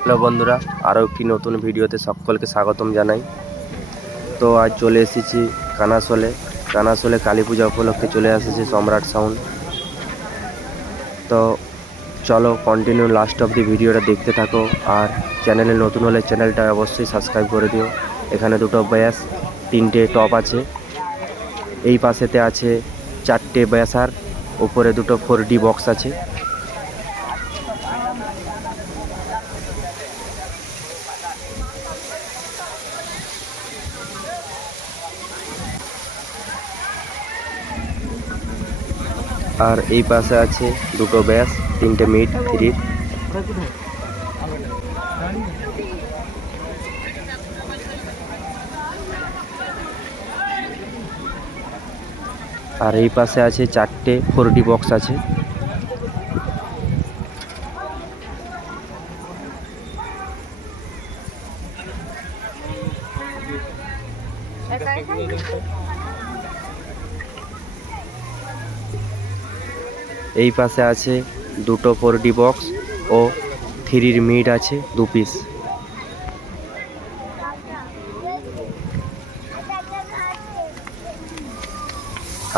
Hello বন্ধুরা, আরও একটি নতুন ভিডিওতে সকলকে স্বাগতম জানাই। তো আজ চলে এসেছি কানাসোলে কালী পূজা উপলক্ষে চলে এসেছে সম্রাট সাউন্ড। তো চলো কন্টিনিউ লাস্ট অব দি ভিডিওটা দেখতে থাকো, আর চ্যানেলে নতুন হলে চ্যানেলটা অবশ্যই সাবস্ক্রাইব করে দিও। এখানে দুটো ব্যাস, তিনটে টপ আছে, এই পাশেতে আছে চারটে ব্যাসার, উপরে দুটো 4D বক্স আছে। আর এই পাশে আছে দুটো ব্যাস, তিনটে মিড থ্রির। আর এই পাশে আছে চারটে 4D বক্স আছে। এই পাশে আছে দুটো 4D বক্স ও থ্রির মিড আছে 2 পিস।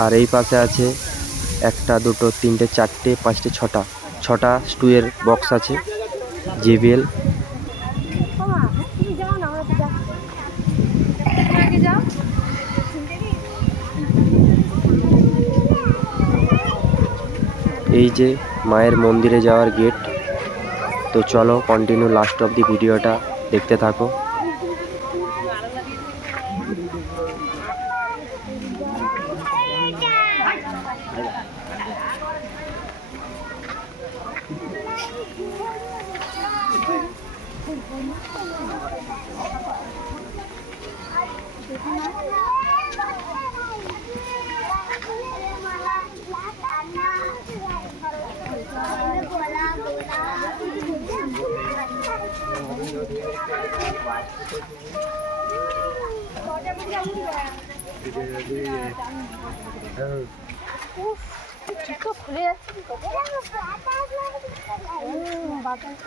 আর এই পাশে আছে একটা, দুটো, তিনটে, চারটে, পাঁচটে, ছটা স্টুয়ের বক্স আছে JBL। এই যে মায়ের মন্দিরে যাওয়ার গেট। তো চলো কন্টিনিউ লাস্ট অব দি ভিডিওটা দেখতে থাকো। খুলে যাচ্ছে বাতাস